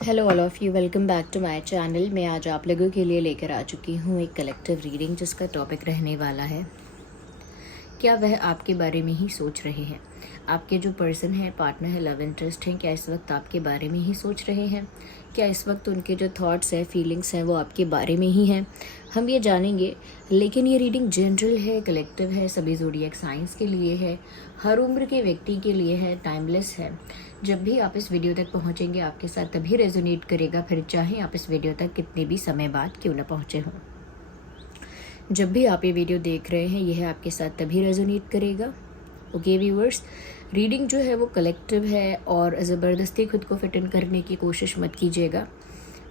Hello all of you, welcome back to my channel. मैं आज आप लोगों के लिए लेकर आ चुकी हूँ एक कलेक्टिव रीडिंग जिसका टॉपिक रहने वाला है, क्या वह आपके बारे में ही सोच रहे हैं। आपके जो पर्सन है, पार्टनर है, लव इंटरेस्ट हैं, क्या इस वक्त आपके बारे में ही सोच रहे हैं? क्या इस वक्त उनके जो थॉट्स हैं, फीलिंग्स हैं, वो आपके बारे में ही हैं? हम ये जानेंगे। लेकिन ये रीडिंग जनरल है, कलेक्टिव है, सभी ज़ोडिएक साइंस के लिए है, हर उम्र के व्यक्ति के लिए है, टाइमलेस है। जब भी आप इस वीडियो तक पहुंचेंगे आपके साथ तभी रेजोनेट करेगा, फिर चाहे आप इस वीडियो तक कितने भी समय बाद क्यों ना पहुंचे हों। जब भी आप ये वीडियो देख रहे हैं यह आपके साथ तभी रेजोनेट करेगा। ओके व्यूअर्स, रीडिंग जो है वो कलेक्टिव है और ज़बरदस्ती खुद को फिट इन करने की कोशिश मत कीजिएगा।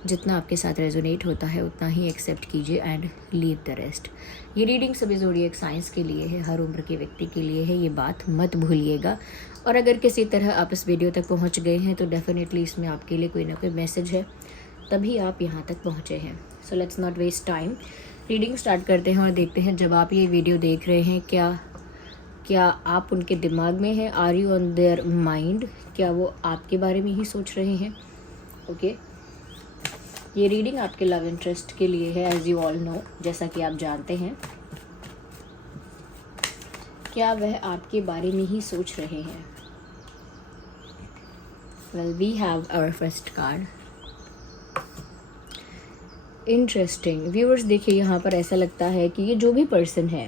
जितना आपके साथ रेजोनेट होता है उतना ही एक्सेप्ट कीजिए एंड लीव द रेस्ट। ये रीडिंग सभी ज़ोडिएक साइंस के लिए है, हर उम्र के व्यक्ति के लिए है, ये बात मत भूलिएगा। और अगर किसी तरह आप इस वीडियो तक पहुंच गए हैं तो डेफिनेटली इसमें आपके लिए कोई ना कोई मैसेज है, तभी आप यहाँ तक पहुँचे हैं। So let's not waste time, reading start करते हैं और देखते हैं जब आप ये वीडियो देख रहे हैं क्या आप उनके दिमाग में हैं? Are you on their mind? क्या वो आपके बारे में ही सोच रहे हैं? ओके ये रीडिंग आपके लव इंटरेस्ट के लिए है, एज यू ऑल नो, जैसा कि आप जानते हैं। क्या वह आपके बारे में ही सोच रहे हैं? Well, we have our first card. Interesting viewers, देखिए यहाँ पर ऐसा लगता है कि ये जो भी पर्सन है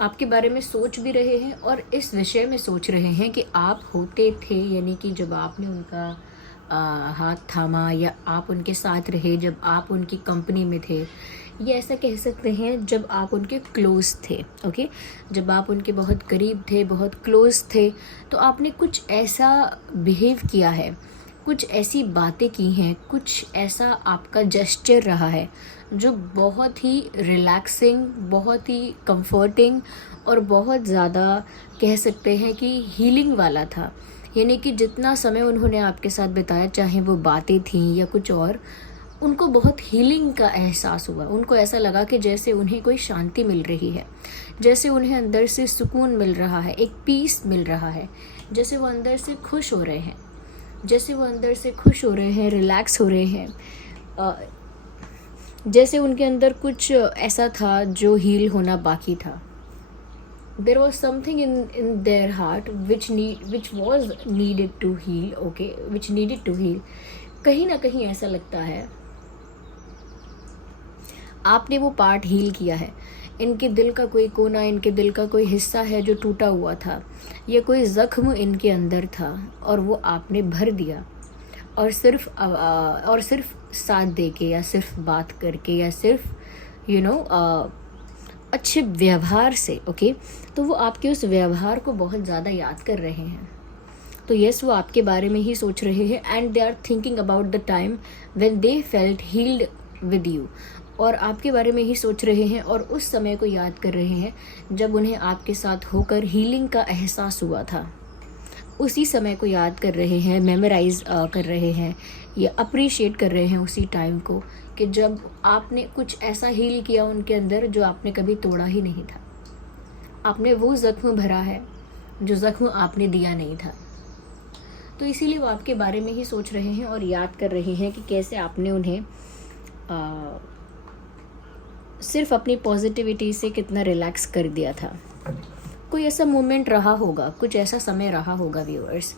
आपके बारे में सोच भी रहे हैं और इस विषय में सोच रहे हैं कि आप होते थे, यानी कि जब आपने उनका हाथ थामा या आप उनके साथ रहे, जब आप उनकी कंपनी में थे, ये ऐसा कह सकते हैं जब आप उनके क्लोज थे। ओके, जब आप उनके बहुत करीब थे, बहुत क्लोज थे, तो आपने कुछ ऐसा बिहेव किया है, कुछ ऐसी बातें की हैं, कुछ ऐसा आपका जेस्चर रहा है जो बहुत ही रिलैक्सिंग, बहुत ही कंफर्टिंग और बहुत ज़्यादा कह सकते हैं कि हीलिंग वाला था। यानी कि जितना समय उन्होंने आपके साथ बिताया, चाहे वो बातें थीं या कुछ और, उनको बहुत हीलिंग का एहसास हुआ। उनको ऐसा लगा कि जैसे उन्हें कोई शांति मिल रही है, जैसे उन्हें अंदर से सुकून मिल रहा है, एक पीस मिल रहा है, जैसे वो अंदर से खुश हो रहे हैं, रिलैक्स हो रहे हैं, जैसे उनके अंदर कुछ ऐसा था जो हील होना बाकी था। There was something in their heart which was needed to heal, okay, which needed to heal। कहीं ना कहीं ऐसा लगता है आपने वो पार्ट हील किया है। इनके दिल का कोई कोना, इनके दिल का कोई हिस्सा है जो टूटा हुआ था, या कोई ज़ख्म इनके अंदर था और वो आपने भर दिया। और सिर्फ साथ दे के, या सिर्फ बात करके, या सिर्फ अच्छे व्यवहार से। ओके, तो वो आपके उस व्यवहार को बहुत ज़्यादा याद कर रहे हैं। तो यस, वो आपके बारे में ही सोच रहे हैं and they are thinking about the time when they felt healed with you. और आपके बारे में ही सोच रहे हैं और उस समय को याद कर रहे हैं जब उन्हें आपके साथ होकर हीलिंग का एहसास हुआ था। उसी समय को याद कर रहे हैं, मेमोराइज कर रहे हैं, या अप्रिशिएट कर रहे हैं उसी टाइम को कि जब आपने कुछ ऐसा हील किया उनके अंदर जो आपने कभी तोड़ा ही नहीं था। आपने वो ज़ख्म भरा है जो ज़ख्म आपने दिया नहीं था। तो इसीलिए वो आपके बारे में ही सोच रहे हैं और याद कर रहे हैं कि कैसे आपने उन्हें सिर्फ अपनी पॉजिटिविटी से कितना रिलैक्स कर दिया था। कोई ऐसा मोमेंट रहा होगा, कुछ ऐसा समय रहा होगा व्यूअर्स,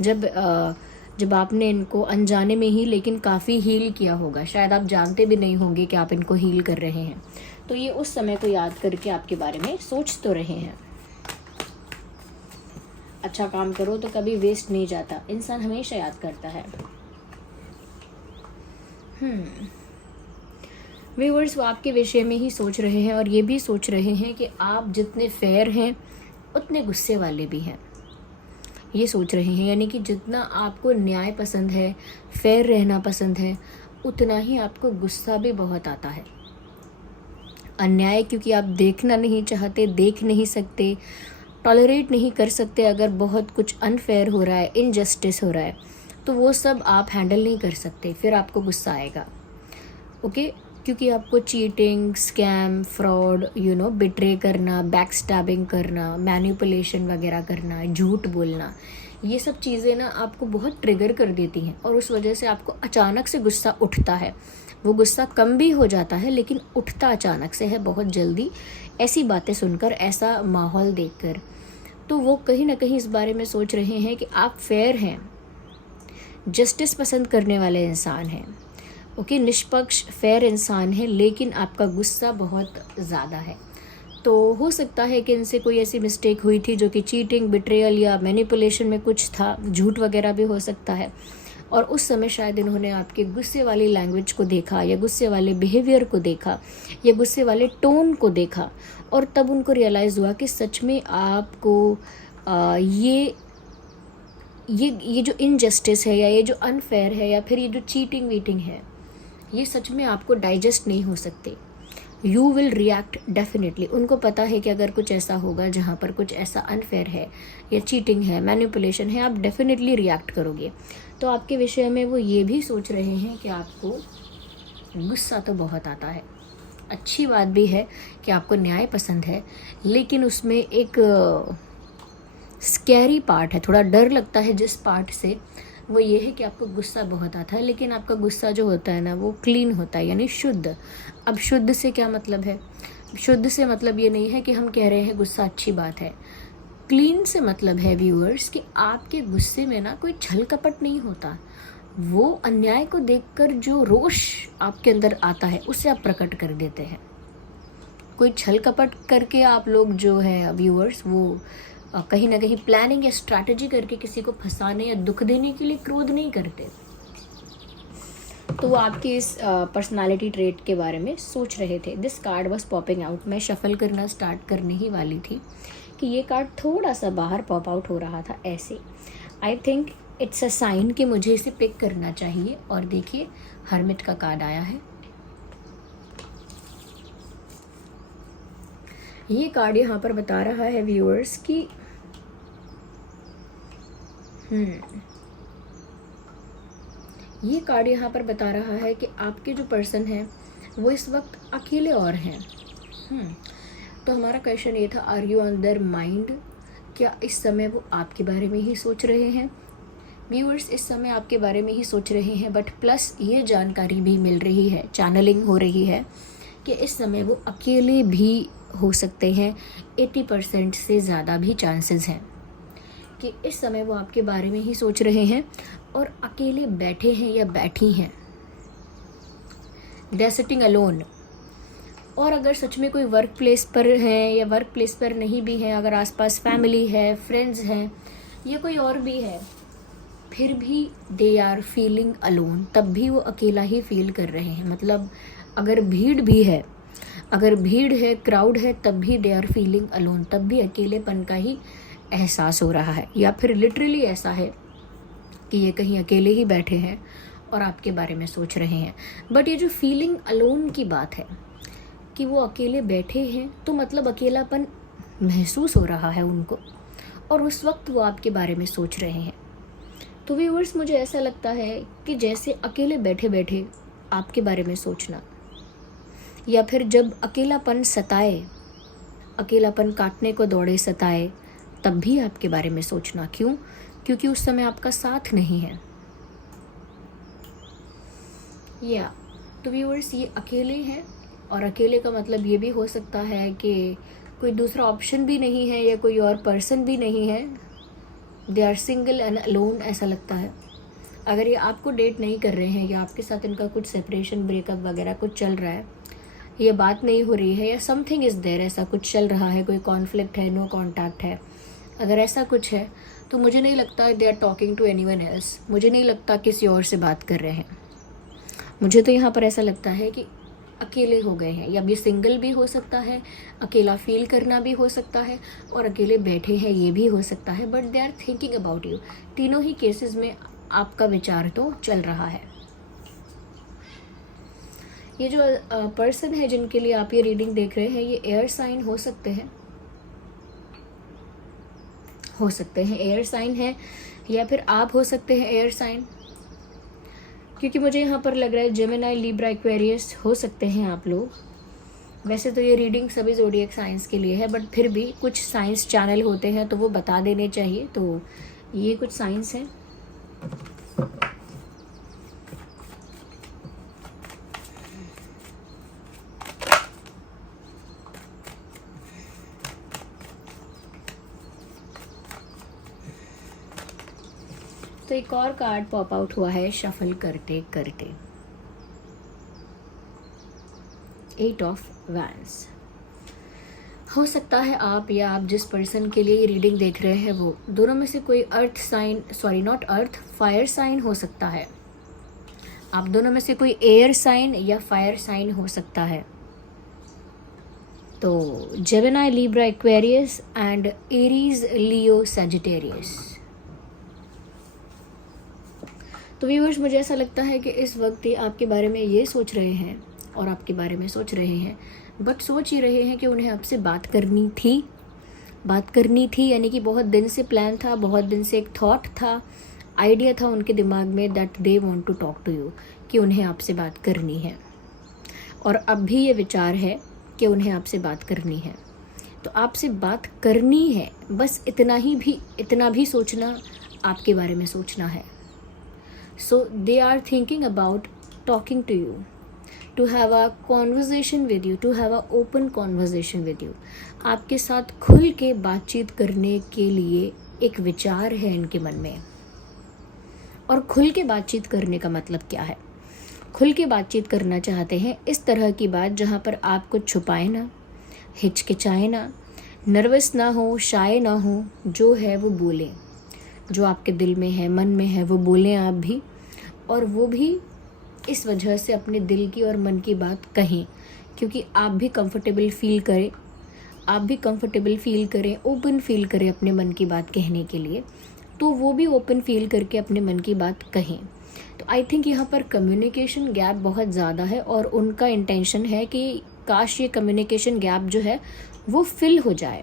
जब आपने इनको अनजाने में ही लेकिन काफ़ी हील किया होगा। शायद आप जानते भी नहीं होंगे कि आप इनको हील कर रहे हैं। तो ये उस समय को याद करके आपके बारे में सोच तो रहे हैं। अच्छा काम करो तो कभी वेस्ट नहीं जाता, इंसान हमेशा याद करता है। व्यूअर्स, वो आपके विषय में ही सोच रहे हैं और ये भी सोच रहे हैं कि आप जितने फेयर हैं उतने गुस्से वाले भी हैं। ये सोच रहे हैं, यानी कि जितना आपको न्याय पसंद है, फेयर रहना पसंद है, उतना ही आपको गुस्सा भी बहुत आता है। अन्याय क्योंकि आप देखना नहीं चाहते, देख नहीं सकते, टॉलरेट नहीं कर सकते। अगर बहुत कुछ अनफेयर हो रहा है, इनजस्टिस हो रहा है, तो वो सब आप हैंडल नहीं कर सकते, फिर आपको गुस्सा आएगा। ओके, क्योंकि आपको चीटिंग, स्कैम, फ्रॉड, बिट्रे करना, बैक स्टैबिंग करना, मैनिपुलेशन वगैरह करना, झूठ बोलना, ये सब चीज़ें ना आपको बहुत ट्रिगर कर देती हैं और उस वजह से आपको अचानक से गुस्सा उठता है। वो गुस्सा कम भी हो जाता है लेकिन उठता अचानक से है, बहुत जल्दी, ऐसी बातें सुनकर, ऐसा माहौल देखकर। तो वो कहीं ना कहीं इस बारे में सोच रहे हैं कि आप फेयर हैं, जस्टिस पसंद करने वाले इंसान हैं, ओके, निष्पक्ष फेयर इंसान है, लेकिन आपका गुस्सा बहुत ज़्यादा है। तो हो सकता है कि इनसे कोई ऐसी मिस्टेक हुई थी जो कि चीटिंग, बिट्रेयल या मैनिपुलेशन में कुछ था, झूठ वगैरह भी हो सकता है। और उस समय शायद इन्होंने आपके गुस्से वाली लैंग्वेज को देखा या गुस्से वाले बिहेवियर को देखा या गुस्से वाले टोन को देखा और तब उनको रियलाइज़ हुआ कि सच में आपको ये जो इनजस्टिस है या ये जो अनफेयर है या फिर ये जो चीटिंग वीटिंग है, ये सच में आपको डाइजेस्ट नहीं हो सकते। You will react definitely. उनको पता है कि अगर कुछ ऐसा होगा जहाँ पर कुछ ऐसा अनफेयर है या चीटिंग है, मैनिपुलेशन है, आप डेफिनेटली रिएक्ट करोगे। तो आपके विषय में वो ये भी सोच रहे हैं कि आपको गुस्सा तो बहुत आता है। अच्छी बात भी है कि आपको न्याय पसंद है, लेकिन उसमें एक स्कैरी पार्ट है, थोड़ा डर लगता है जिस पार्ट से, वो ये है कि आपको गुस्सा बहुत आता है, लेकिन आपका गुस्सा जो होता है ना वो क्लीन होता है, यानी शुद्ध। अब शुद्ध से क्या मतलब है? शुद्ध से मतलब ये नहीं है कि हम कह रहे हैं गुस्सा अच्छी बात है। क्लीन से मतलब है व्यूअर्स कि आपके गुस्से में ना कोई छल कपट नहीं होता। वो अन्याय को देखकर जो रोष आपके अंदर आता है उसे आप प्रकट कर देते हैं। कोई छल कपट करके आप लोग जो है व्यूअर्स वो कहीं ना कहीं प्लानिंग या स्ट्रैटेजी करके किसी को फंसाने या दुख देने के लिए क्रोध नहीं करते। तो वो आपके इस पर्सनालिटी ट्रेट के बारे में सोच रहे थे। This card was popping out. मैं शफल करना स्टार्ट करने ही वाली थी कि ये कार्ड थोड़ा सा बाहर पॉप आउट हो रहा था ऐसे। I think it's a sign कि मुझे इसे पिक करना चाहिए। और देखिए हर्मिट का कार्ड आया है। ये कार्ड यहाँ पर बता रहा है व्यूअर्स कि ये कार्ड यहाँ पर बता रहा है कि आपके जो पर्सन हैं वो इस वक्त अकेले और हैं। तो हमारा क्वेश्चन ये था, are you on their mind? क्या इस समय वो आपके बारे में ही सोच रहे हैं? व्यूअर्स इस समय आपके बारे में ही सोच रहे हैं, बट प्लस ये जानकारी भी मिल रही है, चैनलिंग हो रही है कि इस समय वो अकेले भी हो सकते हैं। 80% से ज़्यादा भी चांसेस हैं कि इस समय वो आपके बारे में ही सोच रहे हैं और अकेले बैठे हैं या बैठी हैं। They are sitting alone. और अगर सच में कोई वर्क प्लेस पर है या वर्क प्लेस पर नहीं भी है, अगर आसपास फैमिली है, फ्रेंड्स हैं या कोई और भी है, फिर भी दे आर फीलिंग अलोन। तब भी वो अकेला ही फील कर रहे हैं। मतलब अगर भीड़ भी है, अगर भीड़ है, क्राउड है, तब भी दे आर फीलिंग अलोन। तब भी अकेलेपन का ही एहसास हो रहा है। या फिर लिटरली ऐसा है कि ये कहीं अकेले ही बैठे हैं और आपके बारे में सोच रहे हैं। बट ये जो फीलिंग अलोन की बात है कि वो अकेले बैठे हैं, तो मतलब अकेलापन महसूस हो रहा है उनको और उस वक्त वो आपके बारे में सोच रहे हैं। तो व्यूअर्स मुझे ऐसा लगता है कि जैसे अकेले बैठे बैठे आपके बारे में सोचना, या फिर जब अकेलापन सताए, अकेलापन काटने को दौड़े सताए, तब भी आपके बारे में सोचना। क्यों? क्योंकि उस समय आपका साथ नहीं है। या तो व्यूअर्स ये अकेले हैं, और अकेले का मतलब ये भी हो सकता है कि कोई दूसरा ऑप्शन भी नहीं है या कोई और पर्सन भी नहीं है। They are single and alone ऐसा लगता है। अगर ये आपको डेट नहीं कर रहे हैं या आपके साथ इनका कुछ सेपरेशन, ब्रेकअप वगैरह कुछ चल रहा है, ये बात नहीं हो रही है या समथिंग इज़ देयर, ऐसा कुछ चल रहा है, कोई कॉन्फ्लिक्ट है, नो कॉन्टैक्ट है, अगर ऐसा कुछ है तो मुझे नहीं लगता they are talking to anyone else. मुझे नहीं लगता किसी और से बात कर रहे हैं। मुझे तो यहाँ पर ऐसा लगता है कि अकेले हो गए हैं, या भी सिंगल भी हो सकता है, अकेला फील करना भी हो सकता है, और अकेले बैठे हैं ये भी हो सकता है। But they are thinking about you. तीनों ही केसेस में आपका विचार तो चल रहा है। ये जो पर्सन है जिनके लिए आप ये रीडिंग देख रहे हैं, ये एयर साइन हो सकते हैं, एयर साइन है, या फिर आप हो सकते हैं एयर साइन, क्योंकि मुझे यहाँ पर लग रहा है जेमिनी, लिब्रा, एक्वेरियस हो सकते हैं आप लोग। वैसे तो ये रीडिंग सभी ज़ोडिएक साइंस के लिए है, बट फिर भी कुछ साइंस चैनल होते हैं तो वो बता देने चाहिए। तो ये कुछ साइंस हैं। तो एक और कार्ड पॉप आउट हुआ है शफल करते करते, 8 ऑफ वैंड्स। हो सकता है आप या आप जिस पर्सन के लिए ये रीडिंग देख रहे हैं वो दोनों में से कोई earth sign, sorry not earth, fire sign हो सकता है। आप दोनों में से कोई एयर साइन या फायर साइन हो सकता है। तो Gemini, Libra, Aquarius and Aries, Leo, Sagittarius. तो व्यूअर्स, मुझे ऐसा लगता है कि इस वक्त ये आपके बारे में ये सोच रहे हैं और आपके बारे में सोच रहे हैं, बट सोच ही रहे हैं कि उन्हें आपसे बात करनी थी, यानी कि बहुत दिन से प्लान था, बहुत दिन से एक थॉट था, आइडिया था उनके दिमाग में that they want to talk to you, कि उन्हें आपसे बात करनी है। और अब भी ये विचार है कि उन्हें आपसे बात करनी है। तो आपसे बात करनी है, बस इतना भी सोचना आपके बारे में सोचना है। So they are thinking about talking to you, to have a conversation with you, to have a open conversation with you. आपके साथ खुल के बातचीत करने के लिए एक विचार है इनके मन में। और खुल के बातचीत करने का मतलब क्या है? खुल के बातचीत करना चाहते हैं इस तरह की बात जहाँ पर आप कुछ छुपाए ना, हिचकिचाए ना, नर्वस ना हो, शाय ना हो, जो है वो बोलें, जो आपके दिल में है, मन में है, वो बोलें आप भी, और वो भी इस वजह से अपने दिल की और मन की बात कहें, क्योंकि आप भी कंफर्टेबल फील करें, ओपन फील करें अपने मन की बात कहने के लिए, तो वो भी ओपन फील करके अपने मन की बात कहें। तो आई थिंक यहाँ पर कम्युनिकेशन गैप बहुत ज़्यादा है और उनका इंटेंशन है कि काश ये कम्युनिकेशन गैप जो है वो फिल हो जाए।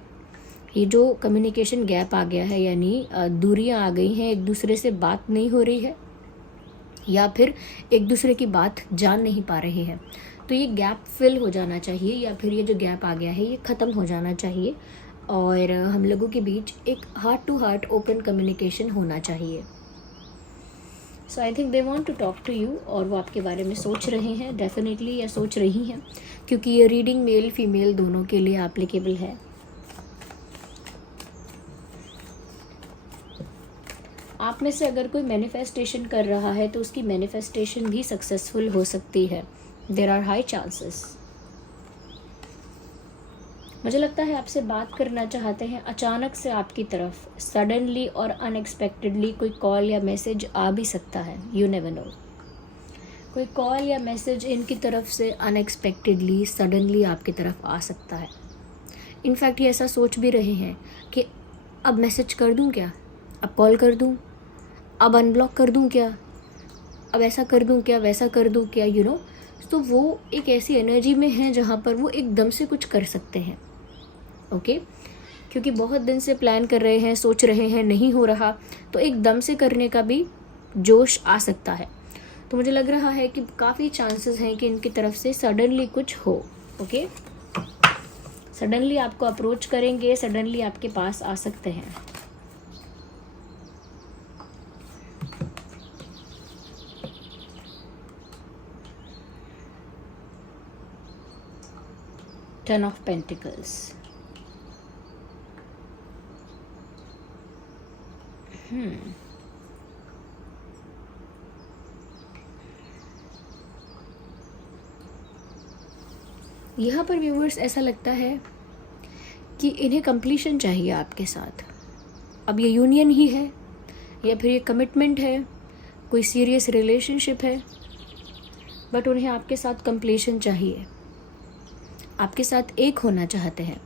ये जो कम्युनिकेशन गैप आ गया है, यानी दूरियां आ गई हैं, एक दूसरे से बात नहीं हो रही है या फिर एक दूसरे की बात जान नहीं पा रहे हैं, तो ये गैप फिल हो जाना चाहिए, या फिर ये जो गैप आ गया है ये ख़त्म हो जाना चाहिए और हम लोगों के बीच एक heart to heart open communication होना चाहिए। So I think they want to talk to you, और वो आपके बारे में सोच रहे हैं डेफिनेटली, या सोच रही हैं, क्योंकि ये रीडिंग मेल फीमेल दोनों के लिए एप्लीकेबल है। आप में से अगर कोई मैनिफेस्टेशन कर रहा है तो उसकी मैनिफेस्टेशन भी सक्सेसफुल हो सकती है। There are high chances. मुझे लगता है आपसे बात करना चाहते हैं, अचानक से आपकी तरफ सडनली और अनएक्सपेक्टेडली कोई कॉल या मैसेज आ भी सकता है। यू नेवर नो, कोई कॉल या मैसेज इनकी तरफ से अनएक्सपेक्टेडली सडनली आपकी तरफ आ सकता है। इनफैक्ट ये ऐसा सोच भी रहे हैं कि अब मैसेज कर दूं क्या, अब कॉल कर दूं, अब अनब्लॉक कर दूं क्या, अब ऐसा कर दूं क्या, वैसा कर दूं क्या, यू नो। तो वो एक ऐसी एनर्जी में है जहाँ पर वो एकदम से कुछ कर सकते हैं। ओके, क्योंकि बहुत दिन से प्लान कर रहे हैं, सोच रहे हैं, नहीं हो रहा, तो एकदम से करने का भी जोश आ सकता है। तो मुझे लग रहा है कि काफ़ी चांसेस हैं कि इनकी तरफ से सडनली कुछ हो। ओके, सडनली आपको अप्रोच करेंगे, सडनली आपके पास आ सकते हैं। Ten of Pentacles। यहाँ पर व्यूवर्स ऐसा लगता है कि इन्हें कंप्लीशन चाहिए आपके साथ। अब ये यूनियन ही है या फिर ये कमिटमेंट है, कोई सीरियस रिलेशनशिप है, बट उन्हें आपके साथ कंप्लीशन चाहिए, आपके साथ एक होना चाहते हैं,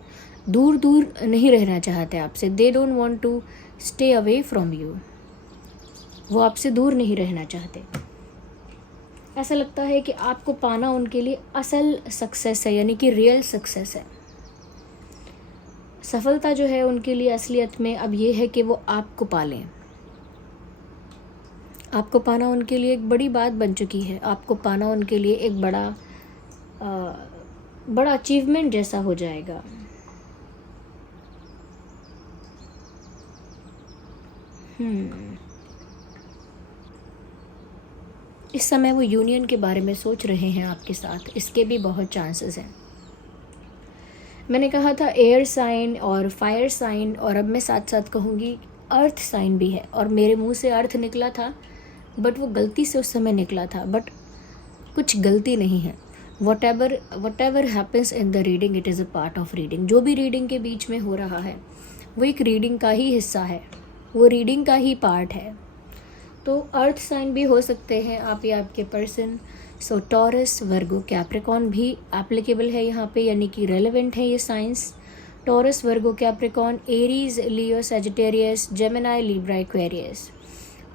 दूर दूर नहीं रहना चाहते आपसे। They don't want to stay away from you, वो आपसे दूर नहीं रहना चाहते। ऐसा लगता है कि आपको पाना उनके लिए असल सक्सेस है, यानी कि रियल सक्सेस है। सफलता जो है उनके लिए असलियत में अब ये है कि वो आपको पालें। आपको पाना उनके लिए एक बड़ी बात बन चुकी है। आपको पाना उनके लिए एक बड़ा अचीवमेंट जैसा हो जाएगा। इस समय वो यूनियन के बारे में सोच रहे हैं आपके साथ, इसके भी बहुत चांसेस हैं। मैंने कहा था एयर साइन और फायर साइन, और अब मैं साथ साथ कहूँगी अर्थ साइन भी है, और मेरे मुंह से अर्थ निकला था बट वो गलती से उस समय निकला था, बट कुछ गलती नहीं है। What ever happens in the reading, it is a part of reading. जो भी रीडिंग के बीच में हो रहा है वो एक रीडिंग का ही हिस्सा है, वो रीडिंग का ही पार्ट है। तो अर्थ साइन भी हो सकते हैं आप या आपके पर्सन। सो टॉरस, वर्गो, कैप्रिकॉन भी एप्लीकेबल है यहाँ पे, यानी कि रेलेवेंट है ये साइंस। टॉरस, वर्गो, Capricorn, Aries, Leo, Sagittarius, Gemini, Libra, Aquarius.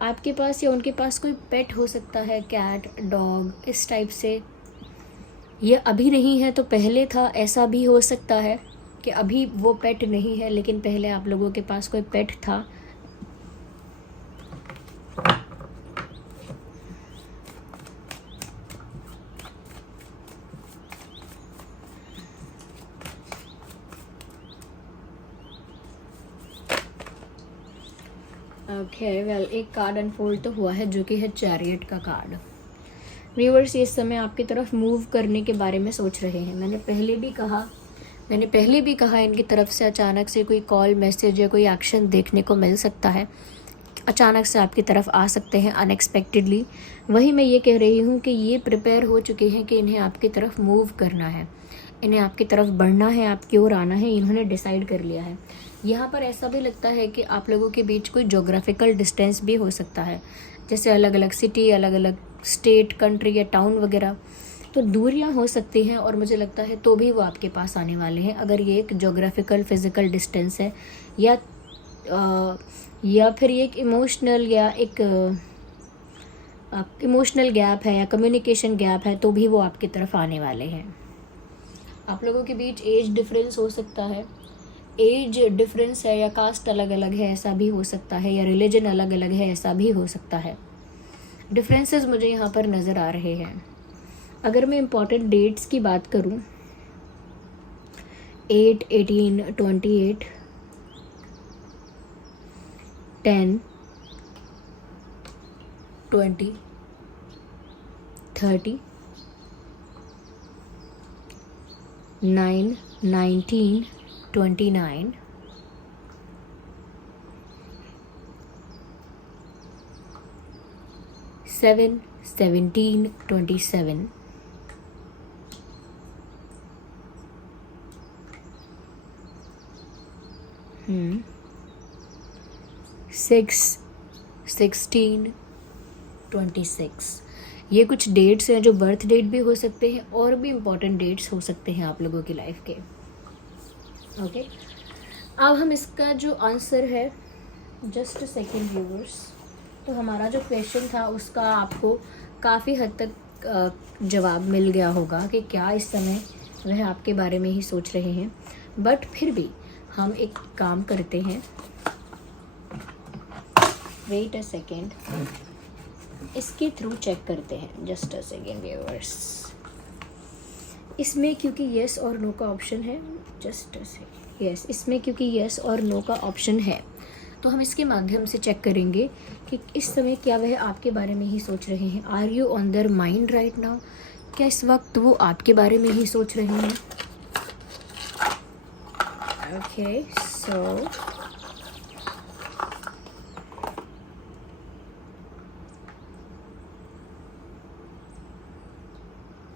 आपके पास या उनके पास कोई पेट हो सकता है, कैट, डॉग, इस टाइप से। ये अभी नहीं है तो पहले था, ऐसा भी हो सकता है कि अभी वो पेट नहीं है लेकिन पहले आप लोगों के पास कोई पेट था। ओके वेल, एक कार्ड अनफोल्ड तो हुआ है जो कि है चैरियट का कार्ड। व्यूअर्स इस समय आपकी तरफ मूव करने के बारे में सोच रहे हैं। मैंने पहले भी कहा इनकी तरफ से अचानक से कोई कॉल, मैसेज या कोई एक्शन देखने को मिल सकता है, अचानक से आपकी तरफ आ सकते हैं अनएक्सपेक्टेडली। वही मैं ये कह रही हूँ कि ये प्रिपेयर हो चुके हैं कि इन्हें आपकी तरफ मूव करना है, इन्हें आपकी तरफ बढ़ना है, आपकी ओर आना है, इन्होंने डिसाइड कर लिया है। यहाँ पर ऐसा भी लगता है कि आप लोगों के बीच कोई जोग्राफिकल डिस्टेंस भी हो सकता है, जैसे अलग अलग सिटी, अलग अलग स्टेट, कंट्री या टाउन वगैरह, तो दूरियां हो सकती हैं। और मुझे लगता है तो भी वो आपके पास आने वाले हैं, अगर ये एक जोग्राफिकल फिज़िकल डिस्टेंस है या फिर ये एक इमोशनल गैप है या कम्युनिकेशन गैप है, तो भी वो आपकी तरफ आने वाले हैं। आप लोगों के बीच एज डिफरेंस हो सकता है, एज डिफरेंस है या कास्ट अलग अलग है, ऐसा भी हो सकता है, या रिलीजन अलग अलग है, ऐसा भी हो सकता है। डिफरेंसेस मुझे यहाँ पर नज़र आ रहे हैं। अगर मैं इम्पॉर्टेंट डेट्स की बात करूँ, 8, 18, 28, 10, 20, 30, 9, 19, 29, 7, 17, 27, 6, 16, 26। ये कुछ डेट्स हैं जो बर्थ डेट भी हो सकते हैं और भी इम्पॉर्टेंट डेट्स हो सकते हैं आप लोगों की लाइफ के। ओके, अब हम इसका जो आंसर है, जस्ट सेकेंड व्यूअर्स, तो हमारा जो क्वेश्चन था उसका आपको काफ़ी हद तक जवाब मिल गया होगा कि क्या इस समय वह आपके बारे में ही सोच रहे हैं। बट फिर भी हम एक काम करते हैं, वेट अ सेकेंड, इसके थ्रू चेक करते हैं, जस्ट अ सेकेंड व्यूअर्स। इसमें क्योंकि येस और नो का ऑप्शन है, जस्ट अ सेकेंड, यस, इसमें क्योंकि येस और नो का ऑप्शन है तो हम इसके माध्यम से चेक करेंगे कि इस समय क्या वह आपके बारे में ही सोच रहे हैं। Are you on their mind right now? क्या इस वक्त वो आपके बारे में ही सोच रहे हैं? ओके, सो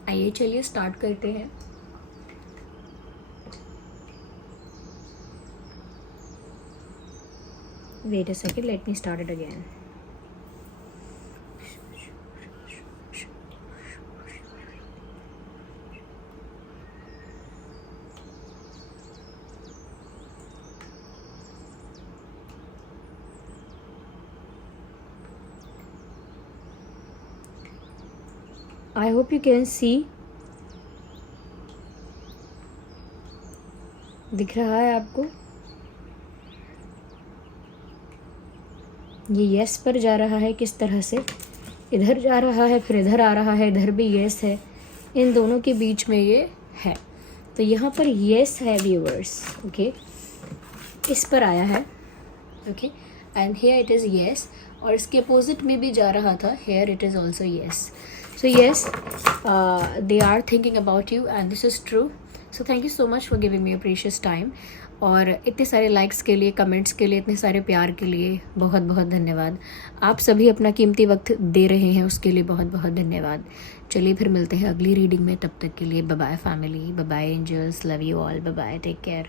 आइए चलिए स्टार्ट करते हैं। Wait a second, let me start it again. I hope you can see. दिख रहा है आपको? ये यस पर जा रहा है, किस तरह से इधर जा रहा है, फिर इधर आ रहा है, इधर भी यस है, इन दोनों के बीच में ये है। तो यहाँ पर यस है व्यूअर्स, ओके, इस पर आया है। Okay, and here it is yes, और इसके अपोजिट में भी जा रहा था, here it is also yes. So yes, they are thinking about you and this is true. So thank you so much for giving me a precious time. और इतने सारे लाइक्स के लिए, कमेंट्स के लिए, इतने सारे प्यार के लिए बहुत बहुत धन्यवाद. आप सभी अपना कीमती वक्त दे रहे हैं, उसके लिए बहुत बहुत धन्यवाद. चलिए फिर मिलते हैं अगली रीडिंग में. तब तक के लिए bye bye family, bye bye angels, love you all, bye bye, take care.